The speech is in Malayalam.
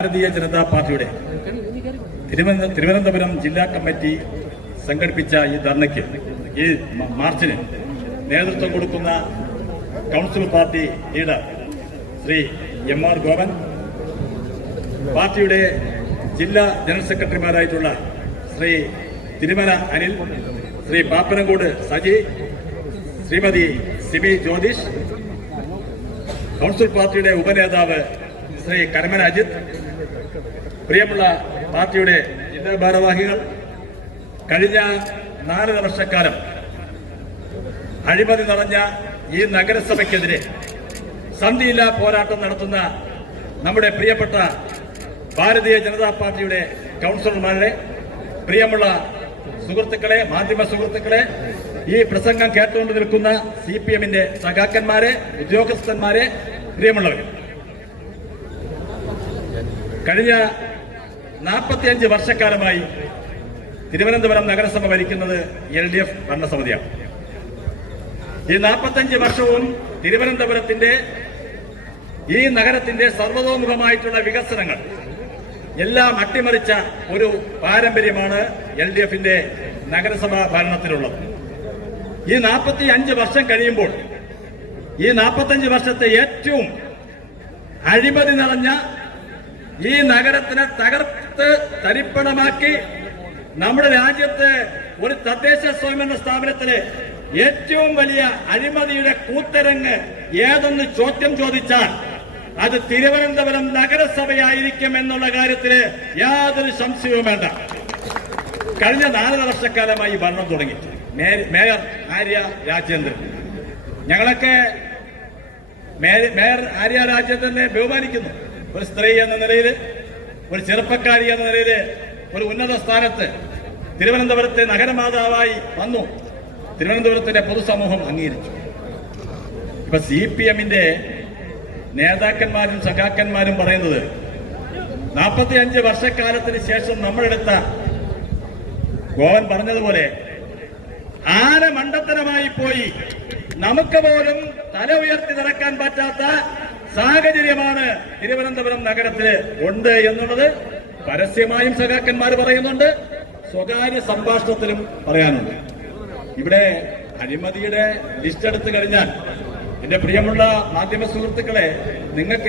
ഭാരതീയ ജനതാ പാർട്ടിയുടെ തിരുവനന്തപുരം ജില്ലാ കമ്മിറ്റി സംഘടിപ്പിച്ച ഈ ധർണയ്ക്ക് ഈ മാർച്ചിന് നേതൃത്വം കൊടുക്കുന്ന council party leader Shri M R Gopan പാർട്ടിയുടെ ജില്ലാ ജനറൽ സെക്രട്ടറിമാരായിട്ടുള്ള ശ്രീ തിരുമല അനിൽ ശ്രീ പാപ്പനംകോട് സജി ശ്രീമതി സിബി ജ്യോതിഷ് കൗൺസിൽ പാർട്ടിയുടെ ഉപനേതാവ് ശ്രീ കരമൻ അജിത് പ്രിയമുള്ള പാർട്ടിയുടെ ജില്ലാ ഭാരവാഹികൾ കഴിഞ്ഞ നാല് വർഷക്കാലം അഴിമതി നിറഞ്ഞ ഈ നഗരസഭയ്ക്കെതിരെ സന്ധിയില്ലാ പോരാട്ടം നടത്തുന്ന നമ്മുടെ പ്രിയപ്പെട്ട ഭാരതീയ ജനതാ പാർട്ടിയുടെ കൗൺസിലർമാരുടെ പ്രിയമുള്ള സുഹൃത്തുക്കളെ മാധ്യമ സുഹൃത്തുക്കളെ ഈ പ്രസംഗം കേട്ടുകൊണ്ട് നിൽക്കുന്ന സി പി എമ്മിന്റെ സഖാക്കന്മാരെ ഉദ്യോഗസ്ഥന്മാരെ പ്രിയമുള്ളവർ കഴിഞ്ഞ നാൽപ്പത്തിയഞ്ച് വർഷക്കാലമായി തിരുവനന്തപുരം നഗരസഭ ഭരിക്കുന്നത് എൽ ഡി എഫ് ഭരണസമിതിയാണ്. ഈ നാൽപ്പത്തഞ്ച് വർഷവും തിരുവനന്തപുരത്തിന്റെ ഈ നഗരത്തിന്റെ സർവതോമുഖമായിട്ടുള്ള വികസനങ്ങൾ എല്ലാം അട്ടിമറിച്ച ഒരു പാരമ്പര്യമാണ് എൽ ഡി എഫിന്റെ നഗരസഭാ ഭരണത്തിലുള്ളത്. ഈ നാൽപ്പത്തി അഞ്ച് വർഷം കഴിയുമ്പോൾ ഈ നാൽപ്പത്തഞ്ച് വർഷത്തെ ഏറ്റവും അഴിമതി നിറഞ്ഞ ഈ നഗരത്തിനെ തകർത്ത് തരിപ്പണമാക്കി നമ്മുടെ രാജ്യത്ത് ഒരു തദ്ദേശ സ്വയംഭരണ സ്ഥാപനത്തിലെ ഏറ്റവും വലിയ അഴിമതിയുടെ കൂത്തരങ്ങ് ഏതെന്ന് ചോദ്യം ചോദിച്ചാൽ അത് തിരുവനന്തപുരം നഗരസഭയായിരിക്കും എന്നുള്ള കാര്യത്തിൽ യാതൊരു സംശയവും വേണ്ട. കഴിഞ്ഞ നാലര വർഷക്കാലമായി ഭരണം തുടങ്ങി. മേയർ ആര്യ രാജേന്ദ്രൻ. ഞങ്ങളൊക്കെ മേയർ ആര്യ രാജേന്ദ്രനെ ബഹുമാനിക്കുന്നു. ഒരു സ്ത്രീ എന്ന നിലയിൽ ഒരു ചെറുപ്പക്കാരി എന്ന നിലയിൽ ഒരു ഉന്നത സ്ഥാനത്ത് തിരുവനന്തപുരത്തെ നഗരമാതാവായി വന്നു. തിരുവനന്തപുരത്തിന്റെ പൊതുസമൂഹം അംഗീകരിച്ചു. ഇപ്പൊ സി പി എമ്മിന്റെ നേതാക്കന്മാരും സഖാക്കന്മാരും പറയുന്നത് നാൽപ്പത്തി അഞ്ച് വർഷക്കാലത്തിന് ശേഷം നമ്മളെടുത്ത ഗോവൻ പറഞ്ഞതുപോലെ ആന മണ്ടത്തരമായി പോയി. നമുക്ക് പോലും തല ഉയർത്തി നടക്കാൻ പറ്റാത്ത സാഹചര്യമാണ് തിരുവനന്തപുരം നഗരത്തിൽ ഉണ്ട് എന്നുള്ളത് പരസ്യമായും സഖാക്കന്മാർ പറയുന്നുണ്ട്. സ്വകാര്യ സംഭാഷണത്തിലും പറയാനുണ്ട്. ഇവിടെ അഴിമതിയുടെ ലിസ്റ്റ് എടുത്തു കഴിഞ്ഞാൽ എന്റെ പ്രിയമുള്ള മാധ്യമ സുഹൃത്തുക്കളെ നിങ്ങൾക്ക്